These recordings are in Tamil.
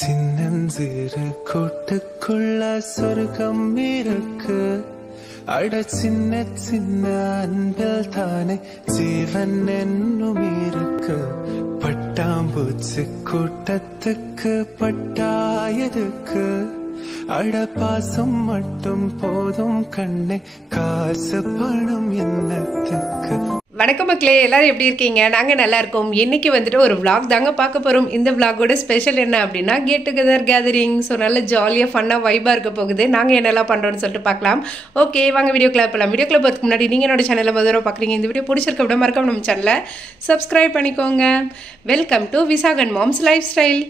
சின்னஞ்சிறு கூட்டுக்குள்ள சொர்க்கம் இருக்கு. அட சின்ன சின்ன அன்பில் தானே ஜீவன் என்னும் இருக்கு. பட்டாம்பூச்சி கூட்டத்துக்கு பட்டாயதுக்கு. அட பாசம் மட்டும் போதும் கண்ணே, காசு பணம் என்னத்துக்கு. வணக்கம் மக்களே, எல்லாரும் எப்படி இருக்கீங்க? நாங்கள் நல்லா இருக்கோம். இன்னைக்கு வந்துட்டு ஒரு vlog தாங்க பார்க்க போகிறோம். இந்த vlogோட ஸ்பெஷல் என்ன அப்படின்னா கெட் டுகெதர் கேதரிங். ஸோ நல்ல ஜாலியாக ஃபன்னாக வைபாக இருக்க போகுது. நாங்கள் என்னெல்லாம் பண்ணுறோன்னு சொல்லிட்டு பார்க்கலாம். ஓகே, வாங்க வீடியோக்குள்ள போகலாம். வீடியோக்குள்ள போகிறதுக்கு முன்னாடி நீங்கள் என்னோட சேனலில் முதல்ல பார்க்குறீங்க, இந்த வீடியோ பிடிச்சிருக்க விட மறக்காம நம்ம சேனலை சப்ஸ்கிரைப் பண்ணிக்கோங்க. Welcome to Visakan moms life style.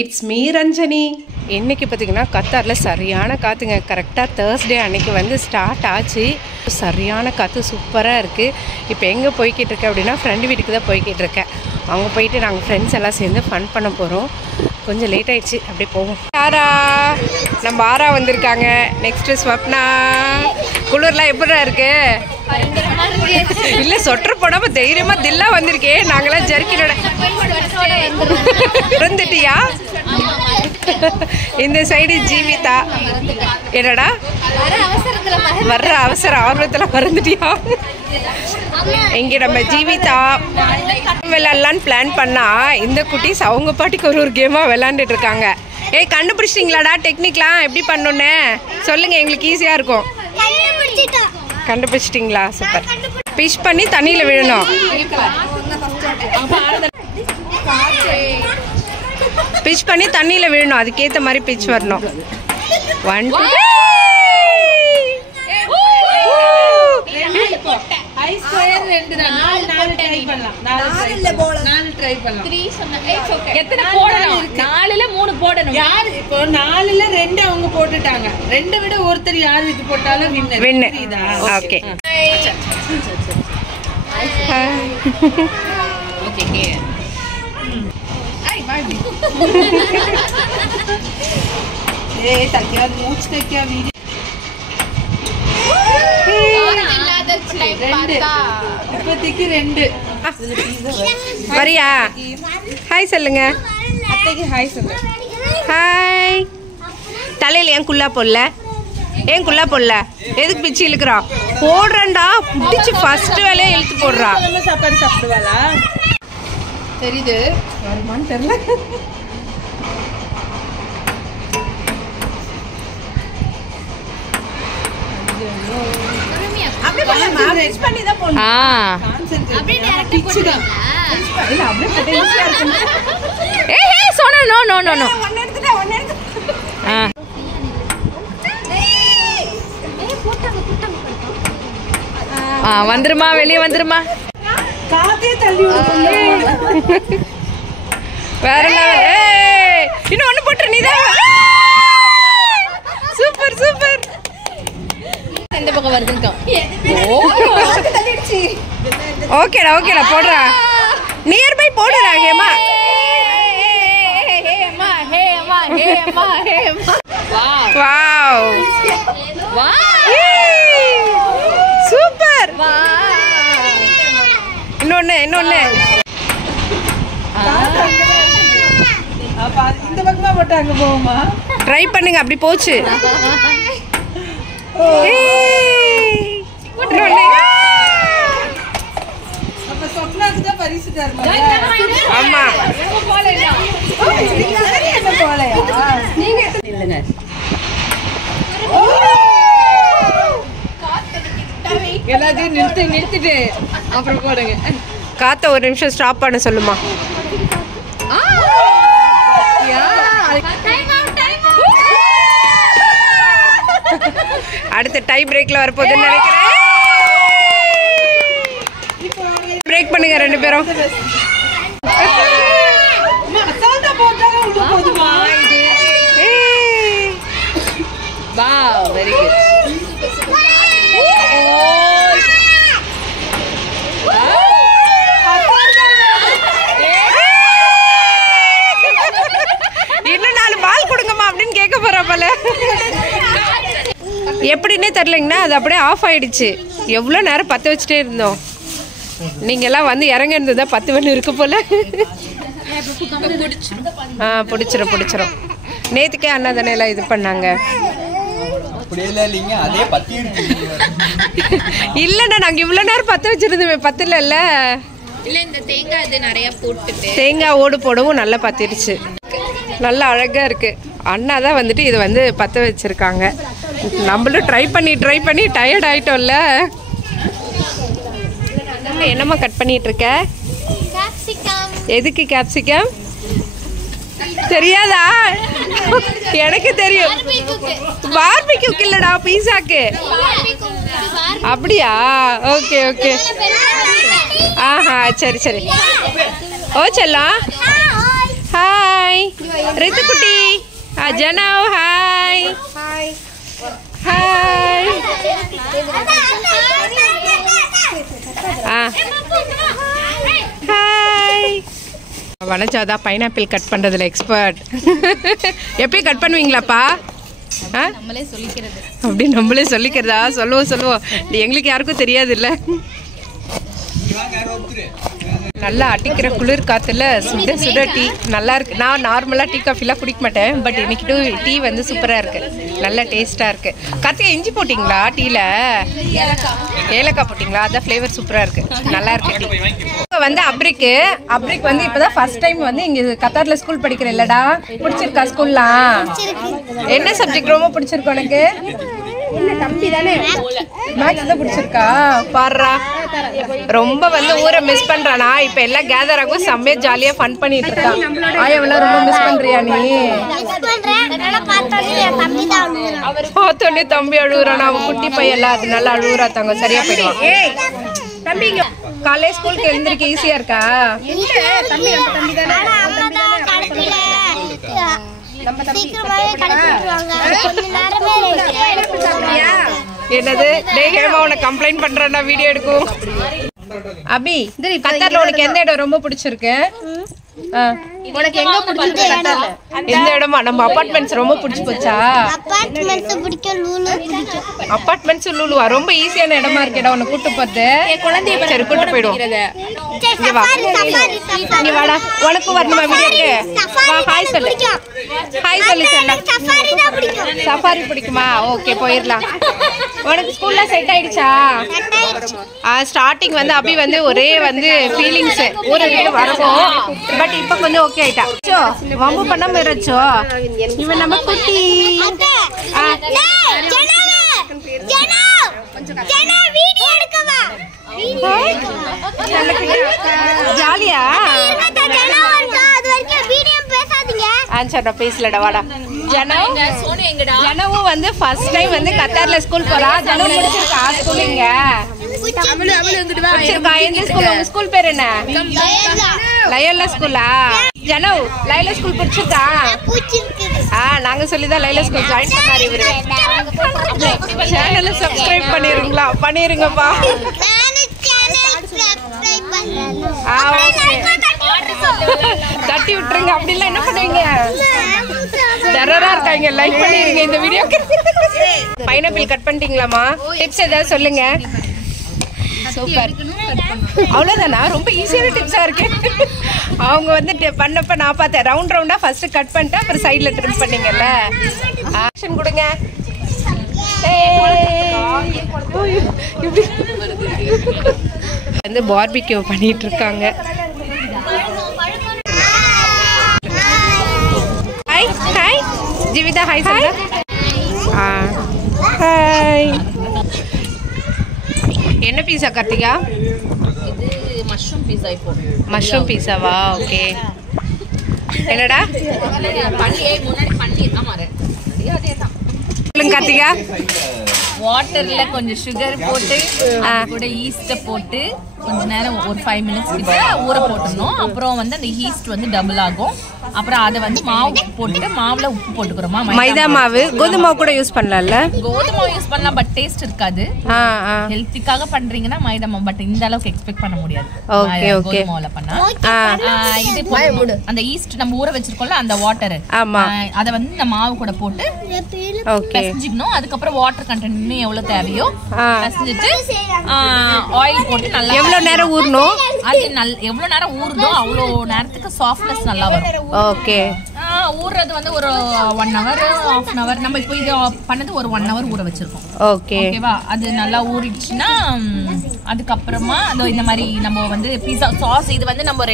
It's me Ranjani. இன்றைக்கி பார்த்திங்கன்னா கத்தாரில் சரியான காற்றுங்க. கரெக்டாக தேர்ஸ்டே அன்றைக்கி வந்து ஸ்டார்ட் ஆச்சு. சரியான காற்று சூப்பராக இருக்குது. இப்போ எங்கே போய்கிட்டு இருக்கேன் அப்படின்னா ஃப்ரெண்டு வீட்டுக்கு தான் போய்கிட்டு இருக்கேன். அவங்க போயிட்டு நாங்கள் ஃப்ரெண்ட்ஸ் எல்லாம் சேர்ந்து ஃபன் பண்ண போகிறோம். கொஞ்சம் லேட் ஆகிடுச்சு, அப்படியே போவோம். ஆரா, நம்ம ஆரா வந்திருக்காங்க. நெக்ஸ்ட்டு ஸ்வப்னா. குளிர்லாம் எப்படிடா இருக்கு? இல்லை, சொட்டர் போடாமல் தைரியமாக தில்லா வந்திருக்கேன். நாங்களாம் ஜர்க்கினோட இருந்துட்டியா? இந்த சைடு ஜீவிதா. என்னடா வர்ற அவசர ஆர்வத்தில் மறந்துட்டியா? இங்கே நம்ம ஜீவிதா விளையாடலான்னு பிளான் பண்ணால் இந்த குட்டீஸ் அவங்க பாட்டுக்கு ஒரு கேமாக விளாண்டுட்டு இருக்காங்க. ஏய், கண்டுபிடிச்சிட்டிங்களாடா டெக்னிக்லாம் எப்படி பண்ணணுன்னு சொல்லுங்கள், எங்களுக்கு ஈஸியாக இருக்கும். கண்டுபிடிச்சிட்டிங்களா? சூப்பர். பிஷ் பண்ணி தண்ணியில் விழணும். பிச் பண்ணி தண்ணியில் விழணும். அதுக்கேற்ற மாதிரி பிச் வரணும். 1 2 அவங்க போட்டுட்டாங்க. 2 விட ஒருத்தர் யார் விட்டு போட்டாலும் வின்னு. ஓகே வரியா? ஹாய் சொல்லுங்க. ஹாய் சொல்லு. ஹாய். தலையில் ஏன் குள்ளா போடல? ஏன் குள்ளா போடல? எதுக்கு பிச்சு இழுக்கிறா? போடுறேன்டா, பிடிச்சி ஃபர்ஸ்ட் வேலையை இழுத்து போடுறா. சாப்பாடு சாப்பிடுவாளா தெரியுது, வருமானு தெரியல. வந்துருமா, வெளியே வந்துருமா. வேற இன்னும் ஒண்ணு போட்டு நீதான். Super super. இந்த பக்கம் வருதுங்க. ஓகேடா ஓகேடா, போடுறா. நியர்பை போடுறா. Hema wow super. இன்னொன்னு இன்னொன்னு இந்த பக்கமா போட்டாங்க. போவோமா? ட்ரை பண்ணுங்க. அப்படி போச்சு. ஆமா, எல்லாத்தையும் நிறுத்திட்டு அப்புறம் போடுங்க. காத்த ஒரு நிமிஷம் ஸ்டாப் பண்ண சொல்லுமா. அடுத்த டை பிரேக்ல வரப்போகுதுன்னு நினைக்கிறேன். பிரேக் பண்ணுங்க 2 பேரும். Wow, very good. இன்னும் 4 பால் கொடுங்கம்மா அப்படின்னு கேட்க போறா போல. எப்படின்னே தெரிலங்கண்ணா, அது அப்படியே ஆஃப் ஆயிடுச்சு. எவ்வளோ நேரம் பற்ற வச்சுட்டே இருந்தோம். நீங்கள்லாம் வந்து இறங்க இருந்ததா 10 மணி இருக்கு போல. பிடிச்சிரும். நேற்றுக்கே அண்ணா தானே எல்லாம் இது பண்ணாங்க. இல்லைண்ணா நாங்கள் இவ்வளோ நேரம் பற்ற வச்சிருந்தோமே, பத்தல இல்லை இந்த தேங்காய் இது நிறைய போட்டுட்டு தேங்காய் ஓடு போடவும் நல்லா பத்திருச்சு. நல்லா அழகாக இருக்குது. அண்ணா தான் வந்துட்டு இதை வந்து பற்ற வச்சுருக்காங்க. நம்மளும் ட்ரை பண்ணி டயர்ட் ஆகிட்டோம்ல. என்னம்மா கட் பண்ணிட்டு இருக்க? எதுக்கு கேப்சிகம்? தெரியாதா? எனக்கு தெரியும். பார்பிக்யூக்கு இல்லடா, பீஸாக்கு. அப்படியா? Okay okay. ஆஹா சரி. ஓ செல்லம் ஹாய். ரித்துக்குட்டி ஜனவ் ஹாய். ஹாய். ஹாய். வனஜாதா பைனாப்பிள் கட் பண்ணுறதுல எக்ஸ்பர்ட். எப்பயும் கட் பண்ணுவீங்களாப்பா? அப்படி நம்மளே சொல்லிக்கிறதா? சொல்லுவோம். எங்களுக்கு யாருக்கும் தெரியாது இல்லை. நல்லா அடிக்கிற குளிர் காற்றுல சுட டீ நல்லா இருக்கு. நான் நார்மலாக டீ காஃபிலாம் குடிக்க மாட்டேன். பட் இன்னைக்கு டீ வந்து சூப்பராக இருக்குது. நல்ல டேஸ்ட்டாக இருக்குது. கார்த்திகா இஞ்சி போட்டிங்களா டீயில்? ஏலக்காய் போட்டிங்களா? அதான் ஃப்ளேவர் சூப்பராக இருக்குது. நல்லா இருக்கு டீ. வந்து அப்ரிக் வந்து இப்போதான் ஃபர்ஸ்ட் டைம் வந்து இங்கே கத்தாரில் ஸ்கூல் படிக்கிற இல்லடா? பிடிச்சிருக்கா ஸ்கூல்லாம்? என்ன சப்ஜெக்ட் ரொம்ப பிடிச்சிருக்கு உனக்கு? தம்பி தானே மேக்ஸ் தான் பிடிச்சிருக்கா? பாடுறா. ரொம்ப வந்து ஊரை மிஸ் பண்றானா? இப்ப எல்லாம் கேதர் ஆகும், செம்மையா ஜாலியா ஃபன் பண்ணிட்டு இருக்கான். ஆயாவெல்லாம் ரொம்ப மிஸ் பண்றியா நீ? பார்த்தோன்னே தம்பி அழுகுறானா? அவன் குட்டி பையெல்லாம் அதனால அழுகுறா. தங்க சரியா போயிடுவான். ஏய் தம்பி, காலையில ஸ்கூலுக்கு எழுந்திருக்க ஈஸியா இருக்கா? தம்பி நம்ம தம்பி தானே. என்னது டேகேமா உனக்கு கம்ப்ளைண்ட் பண்றேன்னா வீடியோ எடுக்கும். அபி கத்தார்ல உனக்கு எந்த இடம் ரொம்ப பிடிச்சிருக்கு? உனக்கு எங்க பிடிச்சிருக்கு கத்தார்ல? எந்த இடமா? நம்ம அபார்ட்மெண்ட்ஸ் ரொம்ப பிடிச்சு போச்சா? அபார்ட்மெண்ட்ஸ் லூலுவா? ரொம்ப ஈஸியான இடமா இருக்கேடா உன்னை கூட்டு போறது. குழந்தைய சரி கூட்டு போயிடும். இங்க வா, இங்க வாடா. உனக்கு வரணுமா வீடியோக்கு? வா, ஹாய் சொல்லு. ஹாய் சொல்லு செல்லம். சஃபாரி பிடிக்குமா? ஓகே போயிடலாம். உனக்கு ஸ்கூல்ல செட் ஆயிடுச்சா? ஸ்டார்டிங் வந்து அபி வந்து ஒரே வந்து ஃபீலிங்ஸ் ஊரை விட்டு வரவும். பட் இப்ப கொஞ்சம் ஓகே ஆயிட்டா. வம்பு பண்ணாம இருச்சோ. இவன் நம்ம குட்டி. ஜாலியா பேசலடா வாடா. ஜனவும் வந்து ஃபர்ஸ்ட் டைம் வந்து கத்தார்ல ஸ்கூல் போறா. ஜனவு முடிச்சிருக்கா ஸ்கூலிங்க? எந்த ஸ்கூல்? உங்க ஸ்கூல் பேர் என்ன? லயோலா ஸ்கூலா? ஜனவ் லயோலா ஸ்கூல் பிடிச்சிருக்கா? நாங்க சொல்லிதான் லயோலா ஸ்கூல் ஜாயின் பண்ணாரு இவரு. சேனலை சப்ஸ்கிரைப் பண்ணிருங்களா? பண்ணிருங்கப்பா. தட்டி விட்டுருங்க. அப்படிலாம் என்ன பண்ணுவீங்க? டெரரா இருக்காங்க. லைக் பண்ணிருங்க இந்த வீடியோக்கு. Pineapple cut பண்ணிட்டீங்களாமா? டிப்ஸ் ஏதாவது சொல்லுங்க. சூப்பர். அவ்வளோதானா? ரொம்ப ஈஸியான டிப்ஸா இருக்கு. அவங்க வந்து பண்ணப்ப நான் பார்த்தேன். ரவுண்ட் ரவுண்டா ஃபர்ஸ்ட் கட் பண்ணிட்டு அப்புறம் சைட்ல ட்ரிம் பண்ணீங்கல்ல. ஆக்ஷன் கொடுங்க. வந்து பார்பிக்யூ பண்ணிட்டு இருக்காங்க. Hi hi Jeevitha. ஹாய் சொல்லுங்க. ஹாய். என்ன பீஸா கார்த்திகா? இது மஷ்ரூம் பீஸா. இப்போ மஷ்ரூம் பீஸாவா? ஓகே. என்னடா பன்னீர் முன்னாடி பன்னீர். ஆமா அதேதான். சொல்லுங்க கார்த்திகா. வாட்டர்ல கொஞ்சம் சுகர் போட்டு கூட ஈஸ்ட போட்டு கொஞ்ச நேரம் ஒரு 5 minutes கிட்ட ஊற போட்டுடணும். அப்புறம் வந்து அந்த ஈஸ்ட் வந்து டபுள் ஆகும். அப்புறம் அதை வந்து மாவு போட்டுட்டு மாவுல உப்பு போட்டுக்கிறோமா. மைதா மாவு கோதுமை மாவு கூட யூஸ் பண்ணலாம்ல? கோதுமை மாவு யூஸ் பண்ணலாம், பட் டேஸ்ட் இருக்காது. ஹெல்த்திக்காக பண்றீங்கன்னா மைதா மாவு, பட் இந்த அளவுக்கு எக்ஸ்பெக்ட் பண்ண முடியாது கோதுமை மாவுல பண்ணா. இது அந்த ஈஸ்ட் நம்ம ஊற வச்சிருக்கோம்ல அந்த வாட்டர், அதை வந்து இந்த மாவு கூட போட்டு பிசைஞ்சிக்கணும். அதுக்கப்புறம் வாட்டர் கண்டென்ட் இன்னும் எவ்வளவு தேவையோ பிசைஞ்சிட்டு ஆயில் போட்டு நல்லா எவ்வளவு நேரம் ஊறணும்? அது எவ்வளவு நேரம் ஊறுதோ அவ்வளோ நேரத்துக்கு சாஃப்ட்னஸ் நல்லா வரும். ஓகே. ஊறுறது வந்து ஒரு 1 hour, 1/2 hour. நம்ம இப்போ இது பண்ணது ஒரு 1 hour ஊற வச்சிருக்கோம். ஓகேவா? அது நல்லா ஊறிடுச்சுன்னா அதுக்கப்புறமா இந்த மாதிரி நம்ம வந்து பீஸா சாஸ், இது வந்து நம்ம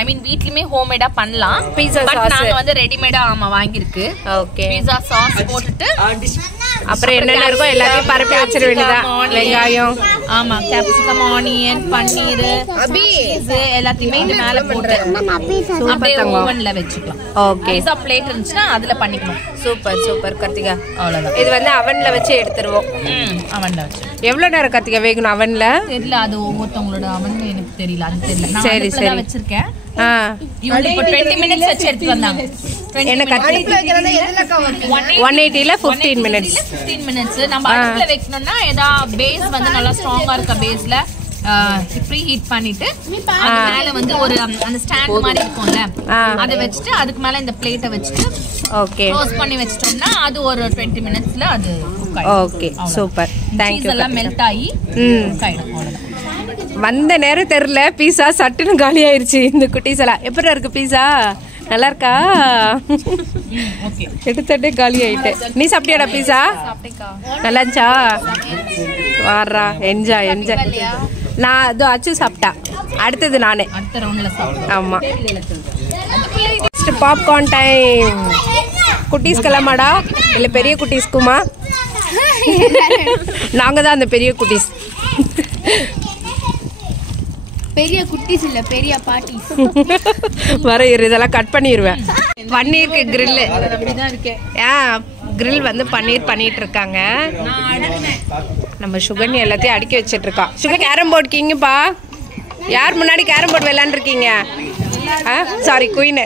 ஐ மீன் வீட்லயுமே ஹோம்மேடா பண்ணலாம். பீஸா சாஸ் நாங்க வந்து ரெடிமேடா வாங்கியிருக்கு. ஓகே. பீஸா சாஸ் போட்டுட்டு அப்புறம் என்னென்ன இருக்கோ எல்லாத்தையும் பரப்பி வச்சிட வேண்டியதா. வெங்காயம், ஆமா, கேப்சிகம், ஆனியன், பன்னீர், சீஸ் எல்லாத்தையுமே இது மேல போட்டு அப்படியே ஓவன்ல வச்சுக்கலாம். ஓகே. பீஸா பிளேட் இருந்துச்சுன்னா அதுல பண்ணிக்கணும். Super super Karthika. அவ்வளவுதான். இது வந்து அவன்ல வச்சு எடுத்துருவோம். அவன்ல வச்சு எவ்வளவு நேரம் கார்த்திகா வேகணும் அவன்ல? தெரியல, அது ஒவ்வொருத்தவங்களோட அவன் எனக்கு தெரியல, அது தெரியல. நான் அடுப்புல வச்சிருக்கேன். இவங்க இப்போ 20 minutes வச்சு எடுத்து வந்தாங்க. எனக்கு 180ல 15 minutes. 15 minutes. நம்ம அடுப்புல வைக்கணும்னா ஏதா பேஸ் வந்து நல்லா ஸ்ட்ராங்கா இருக்க பேஸ்ல ப்ரீ ஹீட் பண்ணிட்டு அது மேல வந்து ஒரு அந்த ஸ்டாண்ட் மாதிரி இருக்கும்ல, அதை வச்சுட்டு அதுக்கு மேல இந்த பிளேட்டை வச்சுட்டு ஓகே க்ளோஸ் பண்ணி வச்சிட்டோம்னா அது ஒரு 20 minutesல அது குக் ஆயிடும். Okay super. Thank you. எல்லாம் மெல்ட் ஆகி குக் ஆயிடும். அவ்வளவுதான். வந்த நேரம் தெரியல, பீஸா சட்டுன்னு காலி ஆயிருச்சு. இந்த குட்டீஸ் எல்லாம் எப்படி இருக்கு பீஸா? நல்லா இருக்கா? ஓகே. எடுத்தே காலி ஆயிட்டேன். நீ சாப்பிட்டியாடா பீஸா? நல்லா இருந்துச்சா? வாரா, என்ஜாய் என்ஜாய். நான் அது அச்சு சாப்பிட்டா, அடுத்தது நானே அடுத்த ரவுண்ட்ல சாப்பிடுறேன். ஆமா. Popcorn time. குட்டீஸ் கிளம்பாடா இல்ல பெரிய குட்டீஸ்க்குமா? நாங்க தான் அந்த பெரிய குட்டீஸ். பெரிய குட்டீஸ் இல்ல, பெரிய பாட்டி. வர இதெல்லாம் கட் பண்ணிடுவேன். பன்னீருக்கு கிரில் கிரில் வந்து பன்னீர் பண்ணிட்டு இருக்காங்க. நம்ம சுகன்யா எல்லாத்தையும் அடுக்கி வச்சிட்டு இருக்கா. சுகன் கேரம் போர்டு கிங்குப்பா. யார் முன்னாடி கேரம் போர்டு விளையாண்டுருக்கீங்க? Sorry queen.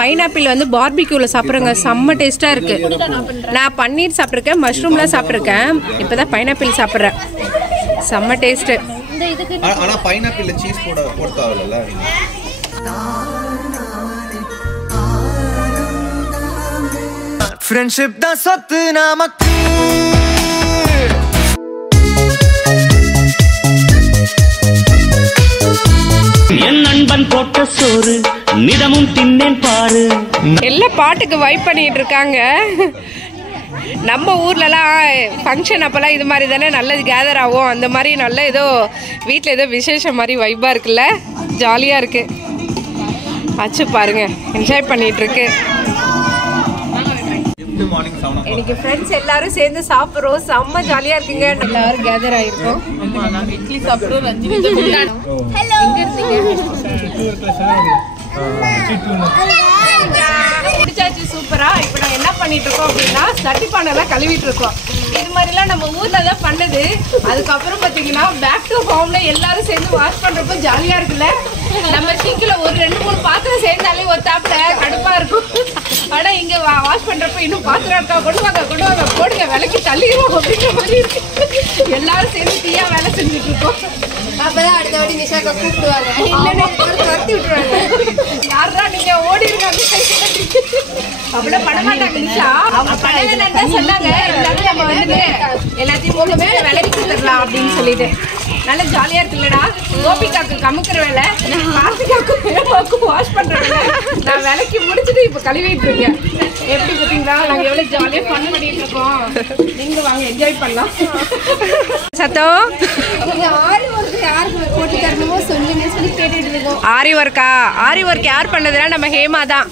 பைனாப்பிள் வந்து பார்பிக்யூல சாப்பிடுறேங்க, செம்ம டேஸ்டா இருக்கு. நான் பன்னீர் சாப்பிட்ருக்கேன், மஷ்ரூம்ல சாப்பிட்ருக்கேன், இப்பதான் பைனாப்பிள் சாப்பிட்றேன். செம்ம டேஸ்ட். ஆனா பைனாப்பிள்ல சீஸ் போட தேவையில்ல. ஃப்ரெண்ட்ஷிப் தான் சொத்து நமக்கு. என் நண்பன் போட்ட சோறு நிதமும் தின்னேன் பாரு. எல்லாம் பாட்டுக்கு வைப் பண்ணிட்டு இருக்காங்க. நம்ம ஊர்லலாம் ஃபங்க்ஷன் அப்போல்லாம் இது மாதிரி தானே நல்லது கேதர் ஆகும். அந்த மாதிரி நல்ல ஏதோ வீட்டில் ஏதோ விசேஷம் மாதிரி வைப்பாக இருக்குல்ல, ஜாலியாக இருக்கு. ஆச்சு பாருங்க, என்ஜாய் பண்ணிட்டு இருக்கு. இன்னைக்கு ஃப்ரெண்ட்ஸ் எல்லாரும் சேர்ந்து சாப்பிட்றோம், செம்ம ஜாலியாக இருக்குங்க. எல்லாரும் கேதர் ஆகிருக்கோம். நாங்கள் இட்லி சாப்பிட்றோம். ரஞ்சினி பிடிச்சாச்சு, சூப்பரா. இப்போ நான் என்ன பண்ணிட்டு இருக்கோம் அப்படின்னா சட்டிப்பானெல்லாம் கழுவிட்டு இருக்கோம். இது மாதிரிலாம் நம்ம ஊர்ல தான் பண்ணது. அதுக்கப்புறம் பார்த்தீங்கன்னா பேக் டு ஹோம்ல எல்லாரும் சேர்ந்து வாஷ் பண்றப்போ ஜாலியா இருக்குல்ல. நம்ம சிங்கில ஒரு 2-3 பாத்திரம் சேர்ந்தாலே ஒரு தாப்புல கடுப்பா இருக்கும். ஆனா இங்க வாஷ் பண்றப்ப இன்னும் பாத்திரம் இருக்கா, கொண்டு வாங்க போடுங்க, விலைக்கு தள்ளிடுவோம் அப்படிங்கிற மாதிரி இருக்கு. எல்லாரும் சேர்ந்து தீயா வேலை செஞ்சுட்டு இருக்கோம். அப்பதான் அடுத்த வாட்டி நிஷாக்கா கூப்பிடுவாங்க, இல்லைன்னு துரத்தி விட்டுருவாங்க. யாரா நீங்க ஓடி இருக்காங்க அப்படின்னா பண்ணமாட்டாங்க நிஷா. அவங்க பண்ணலன்னு சொன்னாங்க, இருந்தாலும் நம்ம வந்து எல்லாத்தையும் மூலமே விலைக்கு கொடுத்துடலாம் அப்படின்னு சொல்லிட்டு. நல்ல ஜாலியா இருக்குல்லடா. கோபிகாக்கு கமுக்குற வேலை, கார்த்திகாக்கு வாஷ் பண்ற வேலை, நான் விலைக்கு முடிச்சுட்டு இப்ப கழுவிட்டு இருக்கேன். எப்படி பார்த்தீங்களா, நாங்க எவ்வளவு ஜாலியா ஃபன் பண்ணிட்டு இருக்கோம். நீங்க வாங்க என்ஜாய் பண்ணலாம். சத்தம் ஆரி ஒர்க் யாருக்கு போட்டு தரணுமோ சொல்லுங்க சொல்லி கேட்டுட்டு இருக்கோம். ஆரி ஒர்க்கா? ஆரி ஒர்க் யார் பண்ணதுன்னா நம்ம ஹேமா தான்.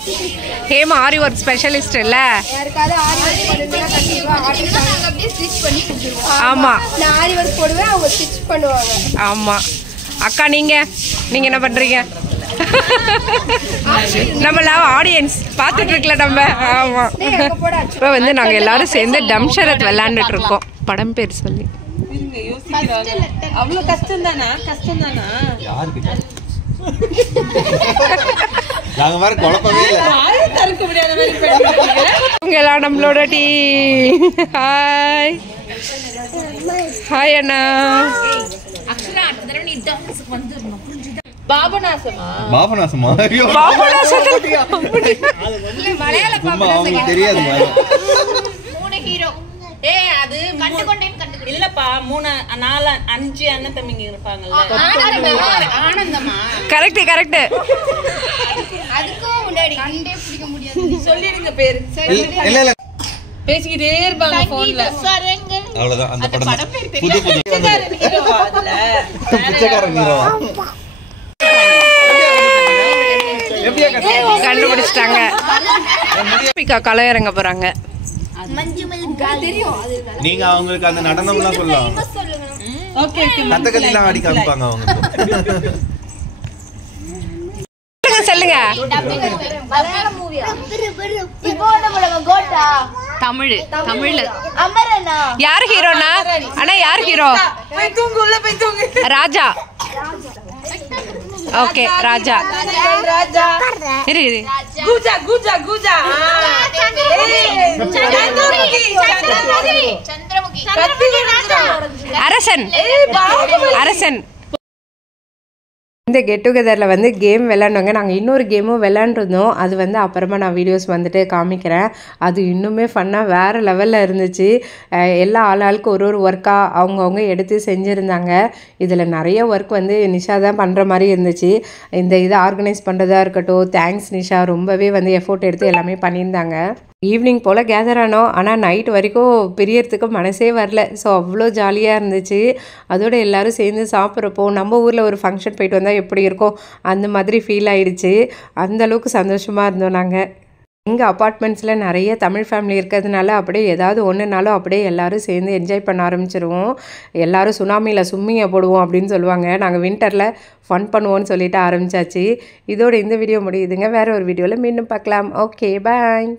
ஹேமா ஆரி ஒர்க் ஸ்பெஷலிஸ்ட் இல்ல. யாருக்காவது ஆரி ஒர்க் போடுறதுனா கண்டிப்பா ஆர்டர் நாங்க அப்படியே ஸ்டிட்ச் பண்ணி கொடுத்துருவோம். ஆமா, நான் ஆரி ஒர்க் போடுவேன், அவங்க ஸ்டிட்ச் பண்ணுவாங்க. ஆமா. அக்கா நீங்க என்ன பண்றீங்க? நம்மளாம் ஆடியன்ஸ் பார்த்துட்டு இருக்கல நம்ம. ஆமாம், இப்போ வந்து நாங்கள் எல்லாரும் சேர்ந்து டம்ஷரத் விளையாண்டுட்டு இருக்கோம். படம் பேர் சொல்லி அவ்வளவு கஷ்டம் தானா? கஷ்டம் தானா? நாங்க வேற குழப்பமே இல்ல. தடுக்க முடியாத மாதிரி இவங்கெல்லாம் நம்மளோட டீ. ஹாய் ஹாய் அண்ணா. பாபநாசமா? பாபநாசமா? ஐயோ, மலையாள சும்மா அவங்களுக்கு தெரியாது. மூணு ஹீரோ அது கண்டுகொண்டேன் இல்லப்பா 3 4 5 அண்ணன் தம்பிங்க இருப்பாங்கல்ல. ஆனந்தமா? Correct correct. அதுக்கும் முன்னாடி கண்டே பிடிக்க முடியாது. சொல்லிடுங்க பேரு. இல்ல இல்ல, பேசிக்கிட்டே இருப்பாங்க போன்ல. அவ்வளவுதான். அந்த படம் புது புது பிச்சைக்காரன் ஹீரோவா? கண்டுபிடிச்சிட்டாங்க. களை இறங்க போறாங்க. நீங்க அவங்களுக்கு அந்த நடனம்லாம் சொல்லலாம். Okay okay. கதகளிலாம் ஆடி காமிப்பாங்க அவங்க. சொல்லுங்க. தமிழ்ல யார் ஹீரோனா? அண்ணா யார் ஹீரோ? போய் தூங்கு, உள்ள போய் தூங்கு. ராஜா. ஓகே ராஜா. ராஜா. இரு இரு. கூஜா கூஜா கூஜா. அரசன். அரசன். இந்த கெட் டுகெதரில் வந்து கேம் விளையாண்டவங்க. நாங்கள் இன்னொரு கேமும் விளையாண்டுருந்தோம். அது வந்து அப்புறமா நான் வீடியோஸ் வந்துட்டு காமிக்கிறேன். அது இன்னுமே ஃபன்னாக வேறு லெவலில் இருந்துச்சு. எல்லா ஆளுக்கு ஒரு ஒர்க்காக அவங்கவுங்க எடுத்து செஞ்சுருந்தாங்க. இதில் நிறைய ஒர்க் வந்து நிஷா தான் பண்ணுற மாதிரி இருந்துச்சு. இந்த இதை ஆர்கனைஸ் பண்ணுறதா இருக்கட்டும். தேங்க்ஸ் நிஷா, ரொம்பவே வந்து எஃபோர்ட் எடுத்து எல்லாமே பண்ணியிருந்தாங்க. ஈவினிங் போல் கேதர் ஆனோம். ஆனால் நைட் வரைக்கும் பிரியறதுக்கு மனசே வரல. ஸோ அவ்வளோ ஜாலியாக இருந்துச்சு. அதோடு எல்லோரும் சேர்ந்து சாப்பிட்றப்போ நம்ம ஊரில் ஒரு ஃபங்க்ஷன் போயிட்டு வந்தால் எப்படி இருக்கும் அந்த மாதிரி ஃபீல் ஆகிடுச்சு. அந்தளவுக்கு சந்தோஷமாக இருந்தோம் நாங்கள். எங்கள் அப்பார்ட்மெண்ட்ஸில் நிறைய தமிழ் ஃபேமிலி இருக்கிறதுனால அப்படியே ஏதாவது ஒன்றுனாலும் அப்படியே எல்லோரும் சேர்ந்து என்ஜாய் பண்ண ஆரம்பிச்சிருவோம். எல்லோரும் சுனாமியில் ஸ்விம்மிங்கை போடுவோம் அப்படின்னு சொல்லுவாங்க. நாங்கள் வின்டரில் ஃபன் பண்ணுவோன்னு சொல்லிட்டு ஆரம்பித்தாச்சு. இதோட இந்த வீடியோ முடியுதுங்க. வேறு ஒரு வீடியோவில் மீண்டும் பார்க்கலாம். Okay bye.